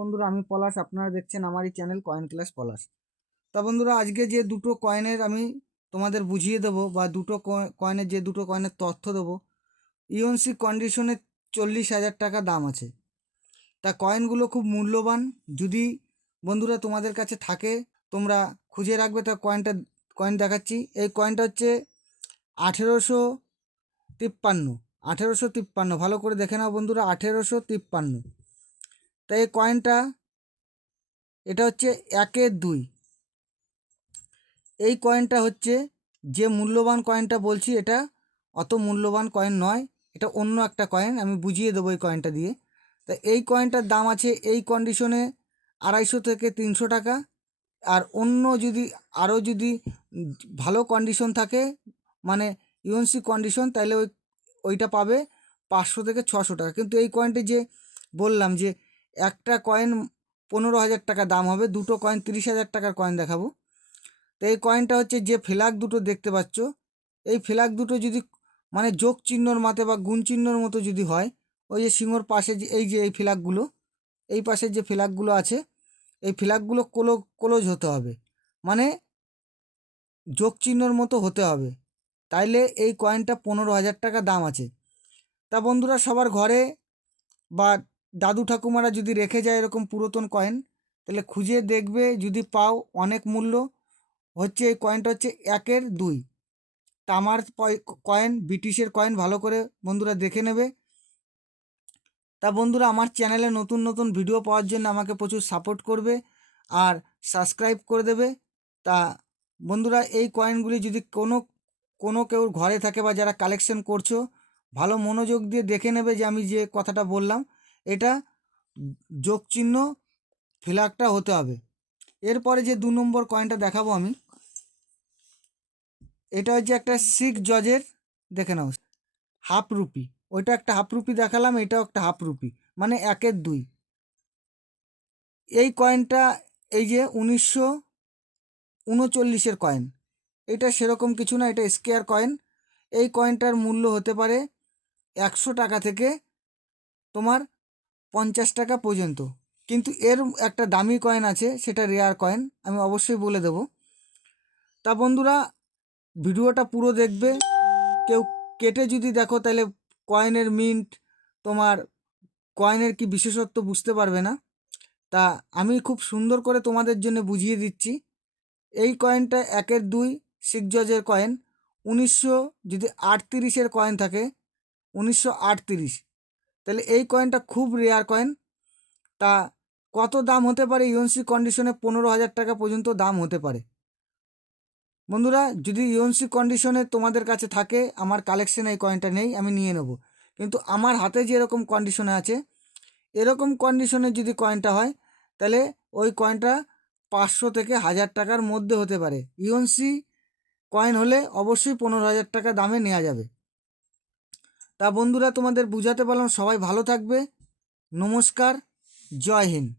বন্ধুরা, আমি পলাশ, আপনারা দেখছেন আমারই চ্যানেল কয়েন ক্লাস পলাশ। তা বন্ধুরা, আজকে যে দুটো কয়েনের আমি তোমাদের বুঝিয়ে দেবো বা দুটো কয়েনের যে দুটো কয়েনের তথ্য দেবো, ইউএনসি কন্ডিশনে 40,000 টাকা দাম আছে। তা কয়েনগুলো খুব মূল্যবান। যদি বন্ধুরা তোমাদের কাছে থাকে তোমরা খুঁজে রাখবে। তা কয়েন দেখাচ্ছি। এই কয়েনটা হচ্ছে 1853। 1853, ভালো করে দেখে নাও বন্ধুরা, 1853। তাই এই কয়েনটা, এটা হচ্ছে 1-2। এই কয়েনটা হচ্ছে যে মূল্যবান কয়েনটা বলছি, এটা অত মূল্যবান কয়েন নয়, এটা অন্য একটা কয়েন। আমি বুঝিয়ে দেবো এই কয়েনটা দিয়ে। তা এই কয়েনটার দাম আছে এই কন্ডিশনে 250 থেকে 300 টাকা। আর অন্য যদি আরও যদি ভালো কন্ডিশন থাকে, মানে ইউএনসি কন্ডিশন, তাহলে ওইটা পাবে 500 থেকে 600 টাকা। কিন্তু এই কয়েনটি যে বললাম যে একটা কয়েন 15,000 টাকা দাম হবে, দুটো কয়েন 30,000 টাকার কয়েন দেখাবো। তো এই কয়েনটা হচ্ছে যে ফ্ল্যাগ দুটো দেখতে পাচ্ছ, এই ফ্ল্যাগ দুটো যদি মানে যোগ চিহ্নর মাতে বা গুণ চিহ্নর মতো যদি হয়, ওই যে সিংহর পাশে যে এই ফ্ল্যাগগুলো, এই পাশে যে ফ্ল্যাগগুলো আছে, এই ফ্ল্যাগগুলো ক্লোজ হতে হবে, মানে যোগ চিহ্নর মতো হতে হবে। তাইলে এই কয়েনটা 15,000 টাকা দাম আছে। তা বন্ধুরা, সবার ঘরে বা দাদু ঠাকুমারা যদি রেখে যায় এরকম পুরাতন কয়েন, তাহলে খুঁজে দেখবে, যদি পাও অনেক মূল্য। হচ্ছে এই কয়েনটা হচ্ছে 1-2 তামার কয়েন, ব্রিটিশের কয়েন। ভালো করে বন্ধুরা দেখে নেবে। তা বন্ধুরা, আমার চ্যানেলে নতুন নতুন ভিডিও পাওয়ার জন্য আমাকে প্রচুর সাপোর্ট করবে আর সাবস্ক্রাইব করে দেবে। তা বন্ধুরা, এই কয়েনগুলি যদি কোনো কেউ ঘরে থাকে বা যারা কালেকশন করছো, ভালো মনোযোগ দিয়ে দেখে নেবে যে আমি যে কথাটা বললাম, এটা যোগ চিহ্ন ফ্ল্যাগটা হতে হবে। এরপরে যে 2 নম্বর কয়েনটা দেখাবো আমি, এটা হচ্ছে একটা শিখ জজের, দেখে নাও, হাফ রুপি। ওইটা একটা হাফ রুপি দেখালাম, এটাও একটা হাফ রুপি, মানে 1-2। এই কয়েনটা এই যে 1939-এর কয়েন। এটা সেরকম কিছু না, এটা স্কোয়ার কয়েন। এই কয়েনটার মূল্য হতে পারে 100 টাকা থেকে তোমার 50 টাকা পর্যন্ত। কিন্তু এর একটা দামি কয়েন আছে, সেটা রেয়ার কয়েন, আমি অবশ্যই বলে দেব। তা বন্ধুরা, ভিডিওটা পুরো দেখবে। কেউ কেটে যদি দেখো, তাহলে কয়েনের মিন্ট, তোমার কয়েনের কি বিশেষত্ব বুঝতে পারবে না। তা আমি খুব সুন্দর করে তোমাদের জন্য বুঝিয়ে দিচ্ছি। এই কয়েনটা 1-2 শিখ জজের কয়েন। 1938-এর কয়েন থাকে, 1938, তাহলে এই কয়েনটা খুব রেয়ার কয়েন। তা কত দাম হতে পারে? ইউএনসি কন্ডিশনে 15,000 টাকা পর্যন্ত দাম হতে পারে। বন্ধুরা, যদি ইউএনসি কন্ডিশনে তোমাদের কাছে থাকে, আমার কালেকশানে এই কয়েনটা নেই, আমি নিয়ে নেব। কিন্তু আমার হাতে যে এরকম কন্ডিশনে আছে, এরকম কন্ডিশনে যদি কয়েনটা হয়, তাহলে ওই কয়েনটা 500 থেকে 1,000 টাকার মধ্যে হতে পারে। ইউএনসি কয়েন হলে অবশ্যই 15,000 টাকা দামে নেওয়া যাবে। তা বন্ধুরা, তোমাদের বুঝাতে পারলাম। সবাই ভালো থাকবে। নমস্কার, জয় হিন্দ।